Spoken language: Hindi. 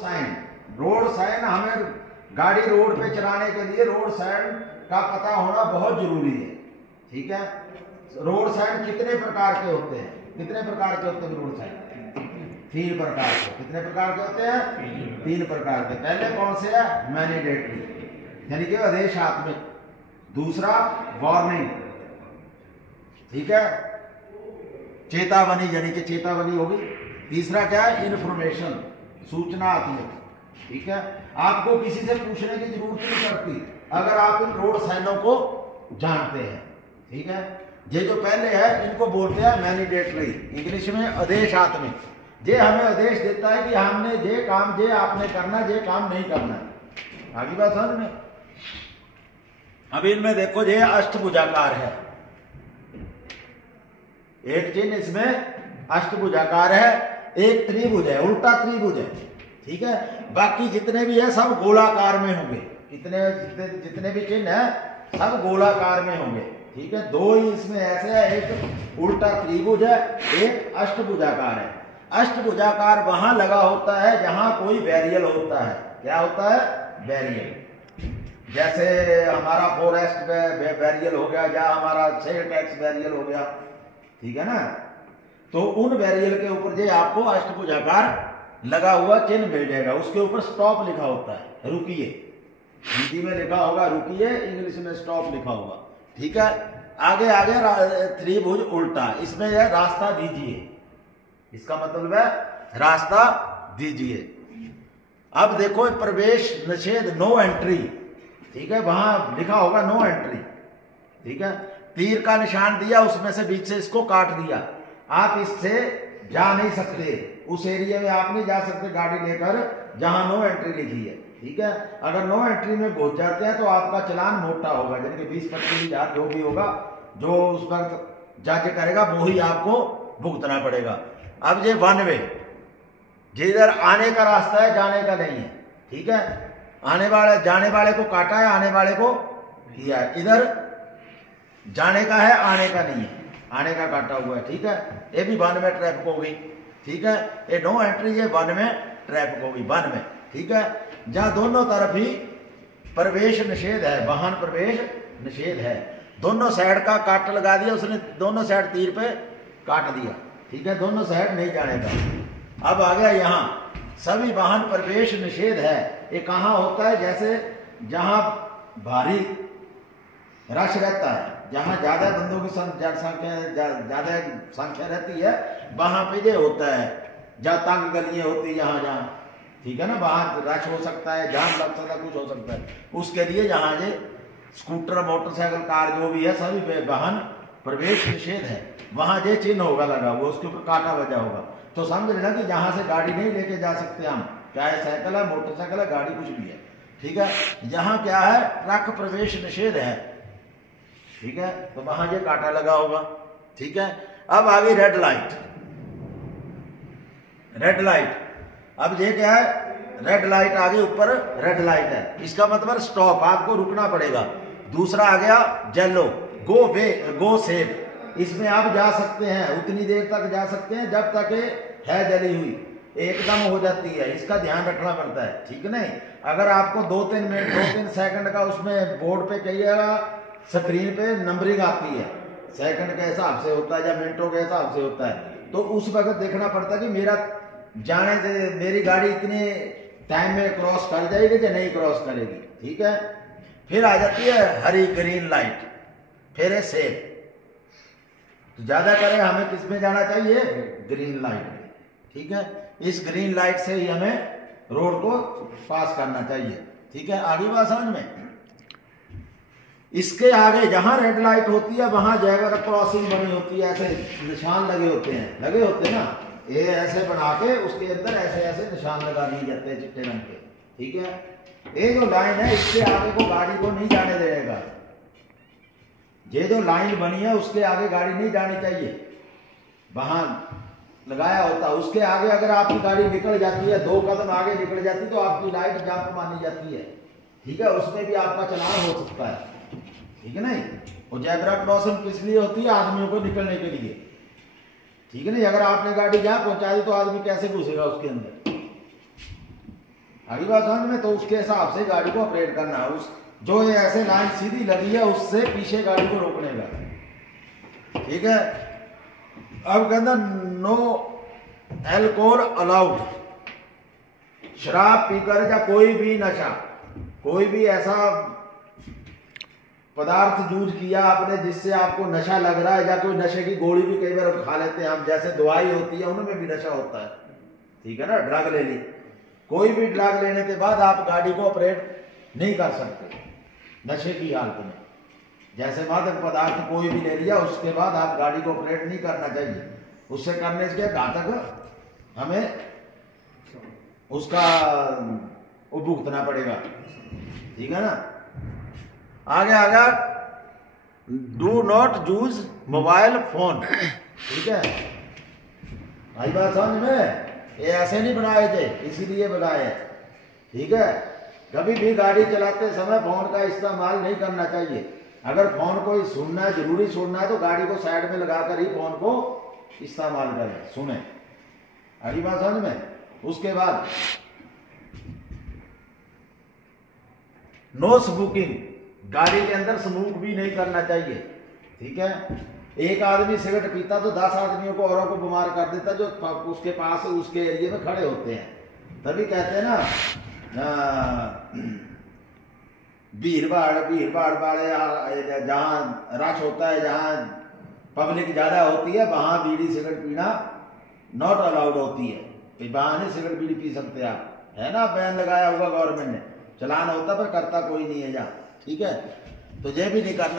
साइन, रोड साइन हमें गाड़ी रोड पे चलाने के लिए रोड साइन का पता होना बहुत जरूरी है। ठीक है, रोड साइन कितने प्रकार के होते हैं? कितने प्रकार के होते हैं रोड साइन? 3 प्रकार के। कितने प्रकार के होते हैं? 3 प्रकार के। पहले कौन से है? मैनिडेटरी यानी कि आदेशात्मक। दूसरा वार्निंग, ठीक है, चेतावनी यानी कि चेतावनी होगी। तीसरा क्या है? इन्फॉर्मेशन, सूचनात्मक। ठीक है, आपको किसी से पूछने की जरूरत नहीं पड़ती अगर आप इन रोड साइनों को जानते हैं। ठीक है, ये जो पहले है इनको बोलते हैं मैनिडेटरी, इंग्लिश में आदेशात्मक। ये हमें आदेश देता है कि हमने ये काम ये आपने करना, ये काम नहीं करना। आगे बात समझ में? अब इनमें देखो ये अष्टभुजाकार है, एक चिन्ह इसमें अष्टभुजाकार है, एक त्रिभुज है, उल्टा त्रिभुज है। ठीक है, बाकी जितने भी है सब गोलाकार में होंगे। जितने भी चिन्ह है सब गोलाकार में होंगे। ठीक है, 2 ही इसमें ऐसे है, एक उल्टा त्रिभुज है, एक अष्टभुजाकार है। अष्टभुजाकार वहां लगा होता है जहां कोई बैरियल होता है। क्या होता है? बैरियल। जैसे हमारा फॉरेस्ट बैरियल हो गया या हमारा सेल टैक्स बैरियल हो गया। ठीक है ना, तो उन बैरियल के ऊपर जो आपको अष्टभुजाकार लगा हुआ चिन्ह मिल जाएगा। उसके ऊपर स्टॉप लिखा होता है, रुकिए। हिंदी में लिखा होगा रुकिए, इंग्लिश में स्टॉप लिखा होगा। ठीक है, आगे आगे त्रिभुज उल्टा, इसमें यह रास्ता दीजिए, इसका मतलब है रास्ता दीजिए। अब देखो प्रवेश निषेध, नो एंट्री। ठीक है, वहां लिखा होगा नो एंट्री। ठीक है, तीर का निशान दिया, उसमें से बीच से इसको काट दिया, आप इससे जा नहीं सकते, उस एरिया में आप नहीं जा सकते गाड़ी लेकर जहां नो एंट्री लिखी है। ठीक है, अगर नो एंट्री में पहुंच जाते हैं तो आपका चालान मोटा होगा, यानी कि 20-25 हजार जो भी होगा, जो उस पर जज करेगा वो ही आपको भुगतना पड़ेगा। अब ये 1 वे, जिधर आने का रास्ता है, जाने का नहीं है। ठीक है, जाने वाले को काटा है, आने वाले को किया है। इधर जाने का है, आने का नहीं है, आने का काटा हुआ है। ठीक है, ये भी 1 में ट्रैफिक हो गई। ठीक है, ये नो एंट्री, ये 1 में ट्रैफिक हो गई, 1 में। ठीक है, जहां दोनों तरफ ही प्रवेश निषेध है, वाहन प्रवेश निषेध है, दोनों साइड का काट लगा दिया उसने, दोनों साइड तीर पे काट दिया। ठीक है, दोनों साइड नहीं जाने का। अब आ गया यहां सभी वाहन प्रवेश निषेध है। ये कहां होता है? जैसे जहां भारी रश रहता है, जहां ज्यादा बंदों की ज्यादा संख्या रहती है, वहां पे ये होता है। जहां तंग गलियां होती है, जहां ठीक है ना, वहां रश हो सकता है, जाम लग सकता है, कुछ हो सकता है, उसके लिए जहां ये स्कूटर, मोटरसाइकिल, कार जो भी है सभी वाहन प्रवेश निषेध है, वहां ये चिन्ह होगा लगा हुआ, उसके ऊपर कांटा बजा होगा। तो समझ लेना कि जहां से गाड़ी नहीं लेके जा सकते हम, चाहे साइकिल है, मोटरसाइकिल है, गाड़ी कुछ भी है। ठीक है, जहां क्या है? ट्रक प्रवेश निषेध है। ठीक है, तो वहां ये कांटा लगा होगा। ठीक है, अब आ गई रेड लाइट। रेड लाइट, अब ये क्या है? रेड लाइट आ गई, ऊपर रेड लाइट है, इसका मतलब स्टॉप, आपको रुकना पड़ेगा। दूसरा आ गया येलो, गो वे, गो सेफ, इसमें आप जा सकते हैं, उतनी देर तक जा सकते हैं जब तक है जली हुई, एकदम हो जाती है, इसका ध्यान रखना पड़ता है। ठीक है, नहीं अगर आपको 2-3 मिनट 2-3 सेकंड का उसमें बोर्ड पे कहिएगा, स्क्रीन पे नंबरिंग आती है, सेकंड के हिसाब से होता है या मिनटों के हिसाब से होता है, तो उस वक्त देखना पड़ता है कि मेरा जाने से मेरी गाड़ी इतने टाइम में क्रॉस कर जाएगी या नहीं क्रॉस करेगी। ठीक है, फिर आ जाती है हरी ग्रीन लाइट, फिर है सेफ। तो ज्यादा करें हमें किस में जाना चाहिए? ग्रीन लाइट में। ठीक है, इस ग्रीन लाइट से ही हमें रोड को पास करना चाहिए। ठीक है, आगे बात समझ में? इसके आगे जहां रेड लाइट होती है वहां जेब्रा क्रॉसिंग बनी होती है, ऐसे निशान लगे होते हैं ना, ये ऐसे बना के उसके अंदर ऐसे ऐसे निशान लगा दिए जाते हैं चिट्टे रंग के। ठीक है, ये जो लाइन है इसके आगे को गाड़ी को नहीं जाने देगा, ये जो लाइन बनी है उसके आगे गाड़ी नहीं जानी चाहिए, वहां लगाया होता, उसके आगे अगर आपकी गाड़ी निकल जाती है, 2 कदम आगे निकल जाती है तो आपकी लाइट जंप मानी जाती है। ठीक है, उसमें भी आपका चलान हो सकता है। ठीक है, नहीं और जेब्रा क्रॉसिंग किस लिए होती है? आदमियों को निकलने के लिए। ठीक है, नहीं अगर आपने गाड़ी जहां पहुंचा दी तो आदमी कैसे घुसेगा उसके अंदर? आगे बात समझ में। तो उसके हिसाब से गाड़ी को ऑपरेट करना है। उस जो ये ऐसे लाइन सीधी लगी है उससे पीछे गाड़ी को रोकने का, ठीक है। अब कहता नो एल्कोहल अलाउड, शराब पीकर या कोई भी नशा, कोई भी ऐसा पदार्थ यूज किया आपने जिससे आपको नशा लग रहा है, या कोई नशे की गोली भी कई बार खा लेते हैं हम, जैसे दवाई होती है उनमें भी नशा होता है, ठीक है ना। ड्रग ले ली, कोई भी ड्रग लेने के बाद आप गाड़ी को ऑपरेट नहीं कर सकते नशे की हालत में। जैसे मादक पदार्थ कोई भी ले लिया उसके बाद आप गाड़ी को ऑपरेट नहीं करना चाहिए। उससे करने से क्या घातक हमें उसका भुगतना पड़ेगा, ठीक है ना। आगे आगे do not use mobile phone, ठीक है। आई बात समझ में। ये ऐसे नहीं बनाए थे, इसीलिए बनाए, ठीक है। कभी भी गाड़ी चलाते समय फोन का इस्तेमाल नहीं करना चाहिए। अगर फोन को सुनना है, जरूरी सुनना है, तो गाड़ी को साइड में लगाकर ही फोन को इस्तेमाल करें, सुने। अगली बात समझ में। उसके बाद नो स्मोकिंग, गाड़ी के अंदर स्मोक भी नहीं करना चाहिए, ठीक है। एक आदमी सिगरेट पीता तो 10 आदमियों को औरों को बीमार कर देता जो उसके पास उसके एरिया में खड़े होते हैं। तभी कहते हैं ना भीड़ भाड़ वाले जहाँ रश होता है, जहाँ पब्लिक ज्यादा होती है, वहां बीड़ी सिगरेट पीना नॉट अलाउड होती है। वहां नहीं सिगरेट बीड़ी पी सकते आप, है ना। बैन लगाया हुआ गवर्नमेंट ने, चलान होता पर करता कोई नहीं है जहाँ, ठीक है। तो ये भी नहीं करना।